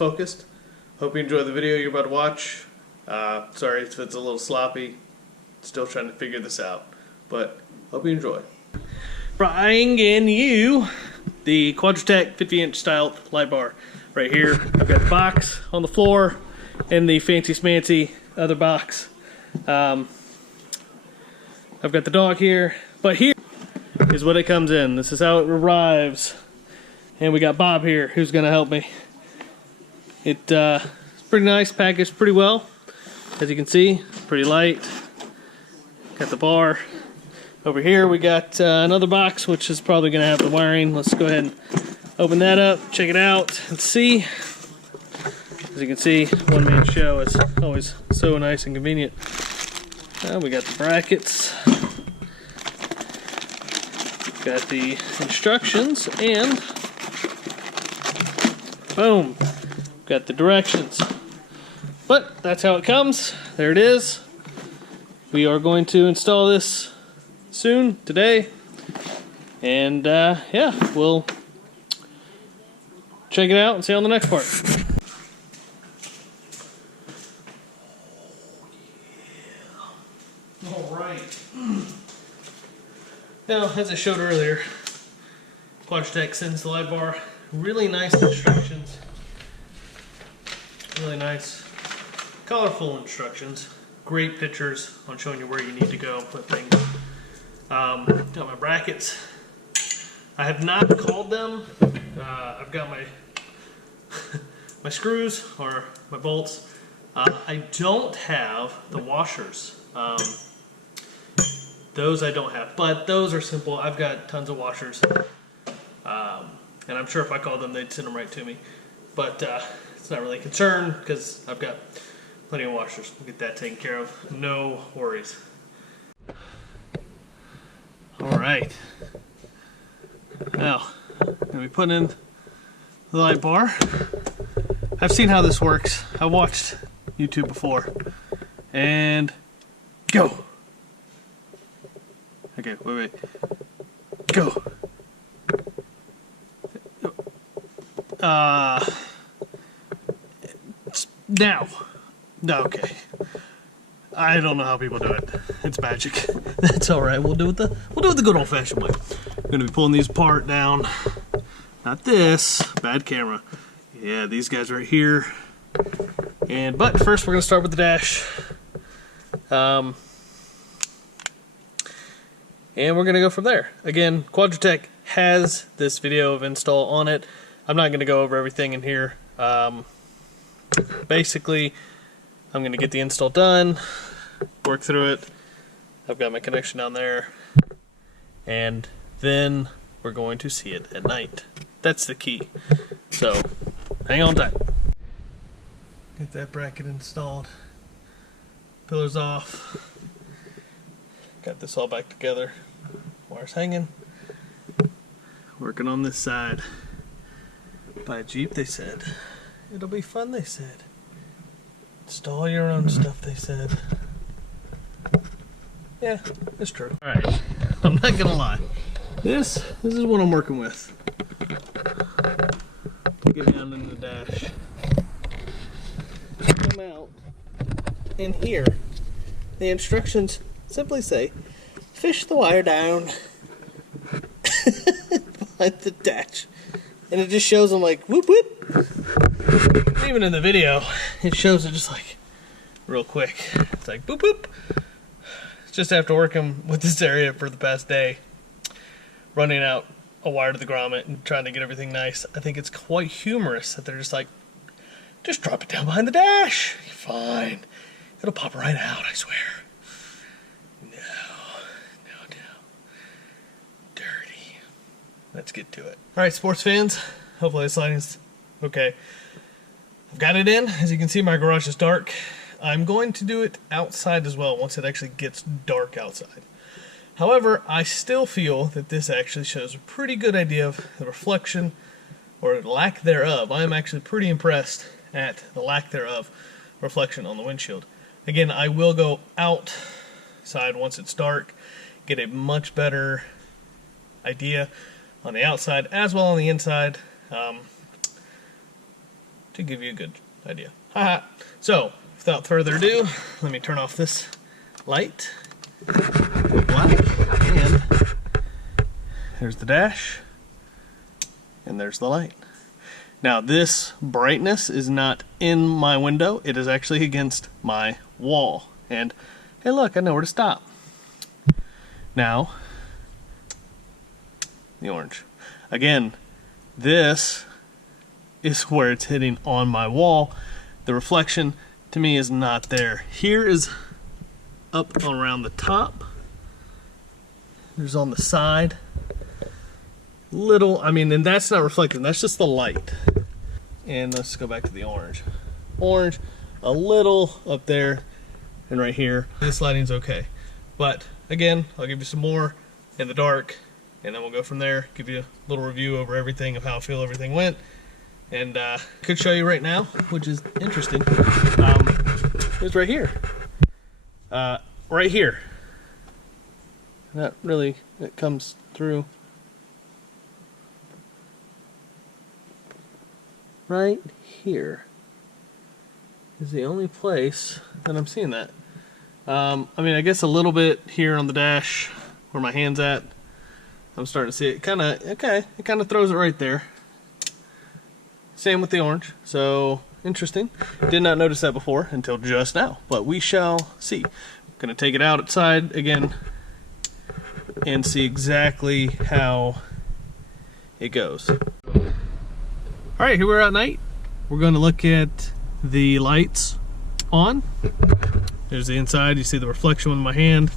focused. Hope you enjoy the video you're about to watch. Sorry if it's a little sloppy. Still trying to figure this out, but hope you enjoy. Bringing you the Quadratec 50-inch style light bar right here. I've got the box on the floor and the fancy smancy other box. I've got the dog here, but here is what it comes in. This is how it arrives. And we got Bob here who's gonna help me. It's pretty nice, packaged pretty well. As you can see, pretty light. Got the bar. Over here we got another box which is probably gonna have the wiring. Let's go ahead and open that up, check it out, and see. As you can see, one-man show is always so nice and convenient. We got the brackets. Got the instructions and boom, got the directions. But that's how it comes. There it is. We are going to install this soon, today. And yeah, we'll check it out and see you on the next part. Alright. Now, as I showed earlier, Quadratec sends the light bar. Really nice instructions. Really nice, colorful instructions. Great pictures on showing you where you need to go put things. Got my brackets. I have not called them. I've got my my screws or my bolts. I don't have the washers. Those I don't have, but those are simple. I've got tons of washers. And I'm sure if I called them, they'd send them right to me. But it's not really a concern because I've got plenty of washers. We'll get that taken care of. No worries. Alright. Now, I'm going to be putting in the light bar. I've seen how this works. I watched YouTube before. And go! Okay, wait. Go! Now. Okay. I don't know how people do it. It's magic. That's alright. We'll do it the good old-fashioned way. I'm gonna be pulling these apart down. Not this. Bad camera. Yeah, these guys right here. But first we're gonna start with the dash. And we're gonna go from there. Again, Quadratec has this video of install on it. I'm not gonna go over everything in here. Basically, I'm going to get the install done, work through it. I've got my connection down there, and then we're going to see it at night. That's the key. So, hang on tight. Get that bracket installed. Pillars off. Got this all back together. Wires hanging. Working on this side. Buy a Jeep, they said. It'll be fun, they said. Install your own stuff, they said. Yeah, it's true. Alright, I'm not gonna lie. This is what I'm working with. Get down into the dash. Come out. And here, the instructions simply say, fish the wire down behind the dash. And it just shows them like, whoop whoop. Even in the video, it shows it just like real quick. It's like boop boop. Just after working with this area for the past day, running out a wire to the grommet and trying to get everything nice, I think it's quite humorous that they're just like, just drop it down behind the dash. You're fine. It'll pop right out, I swear. No. Dirty. Let's get to it. Alright, sports fans. Hopefully this lighting's okay. I've got it in. As you can see, my garage is dark. I'm going to do it outside as well once it actually gets dark outside. However, I still feel that this actually shows a pretty good idea of the reflection or lack thereof. I am actually pretty impressed at the lack thereof reflection on the windshield. Again, I will go outside once it's dark, get a much better idea on the outside as well on the inside. To to give you a good idea. So, without further ado, let me turn off this light. Black, and there's the dash, and there's the light. Now this brightness is not in my window, it is actually against my wall. And hey look, I know where to stop. Now, the orange. Again, this is where it's hitting on my wall. The reflection to me is not there. Here is up around the top. There's on the side. Little, I mean, and that's not reflecting, that's just the light. And let's go back to the orange. Orange, a little up there and right here. This lighting's okay. But again, I'll give you some more in the dark, and then we'll go from there, give you a little review over everything of how I feel everything went. And I could show you right now, which is interesting. It's right here. Right here. That really, it comes through. Right here is the only place that I'm seeing that. I mean, I guess a little bit here on the dash where my hand's at. I'm starting to see it. Kind of, okay, it kind of throws it right there. Same with the orange. So, interesting. Did not notice that before until just now, but we shall see. I'm going to take it outside again and see exactly how it goes. Alright, here we're at night. We're going to look at the lights on. There's the inside. You see the reflection with my hand.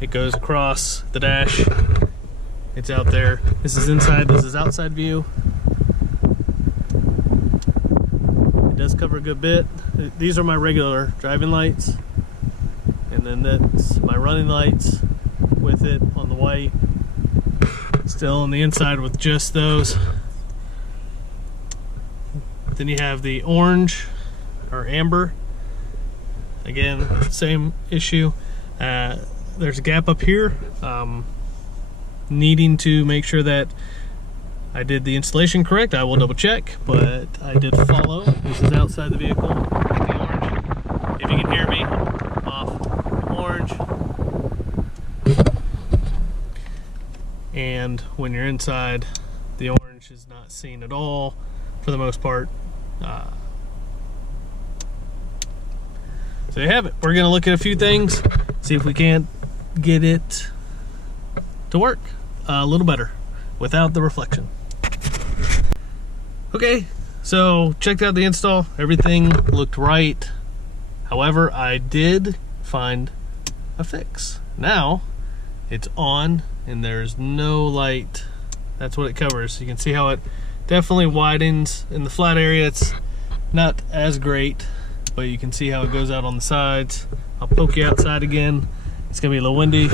It goes across the dash. It's out there. This is inside. This is outside view. It does cover a good bit. These are my regular driving lights. And then that's my running lights with it on the white. Still on the inside with just those. Then you have the orange or amber. Again, same issue. There's a gap up here. Needing to make sure that I did the installation correct. I will double check, but I did follow. This is outside the vehicle. The orange. If you can hear me, off orange. And when you're inside, the orange is not seen at all for the most part. So you have it. We're going to look at a few things, see if we can't get it to work a little better without the reflection. Okay, so checked out the install. Everything looked right. However, I did find a fix. Now it's on and there's no light. That's what it covers. You can see how it definitely widens in the flat area. It's not as great, but you can see how it goes out on the sides. I'll poke you outside again. It's gonna be a little windy.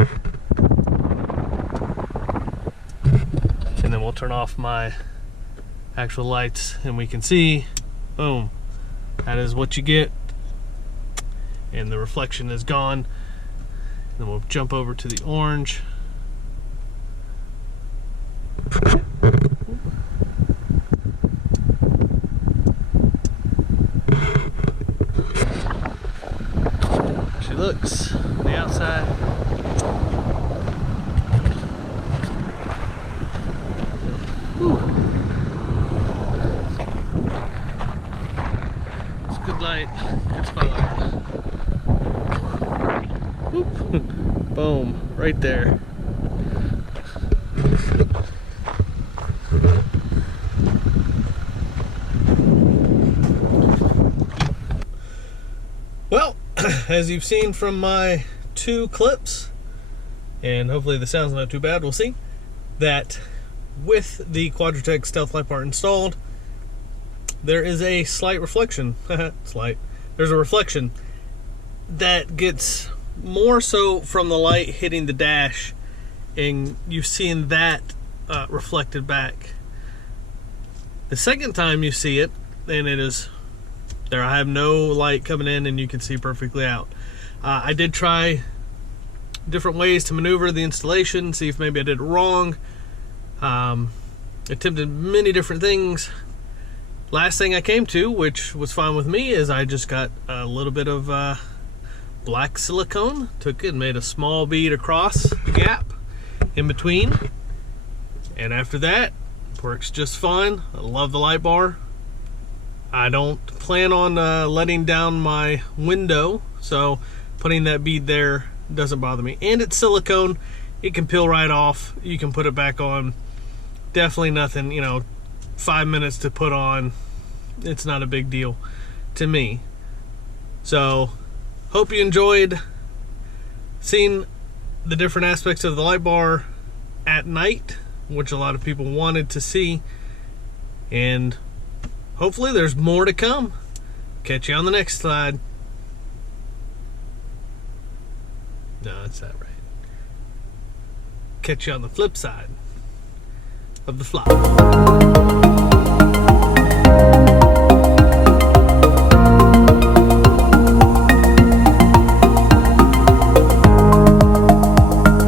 And then we'll turn off my actual lights and we can see, boom, that is what you get. And the reflection is gone. Then we'll jump over to the orange. She looks on the outside. Whew. It's a good light, good spotlight. Whoop. Boom, right there. Well, as you've seen from my 2 clips, and hopefully the sound's not too bad, we'll see, that with the Quadratec stealth light bar installed, there is a slight reflection. Slight. There's a reflection that gets more so from the light hitting the dash, and you've seen that reflected back. The second time you see it, and it is there, I have no light coming in and you can see perfectly out. I did try different ways to maneuver the installation, see if maybe I did it wrong. Attempted many different things. Last thing I came to, which was fine with me, is I just got a little bit of black silicone, took it and made a small bead across the gap in between, and after that, works just fine. I love the light bar. I don't plan on letting down my window, so putting that bead there doesn't bother me. And it's silicone, it can peel right off. You can put it back on. Definitely nothing, 5 minutes to put on. It's not a big deal to me. So, hope you enjoyed seeing the different aspects of the light bar at night, which a lot of people wanted to see. And hopefully there's more to come. Catch you on the next slide. No, that's not right. Catch you on the flip side of the flop.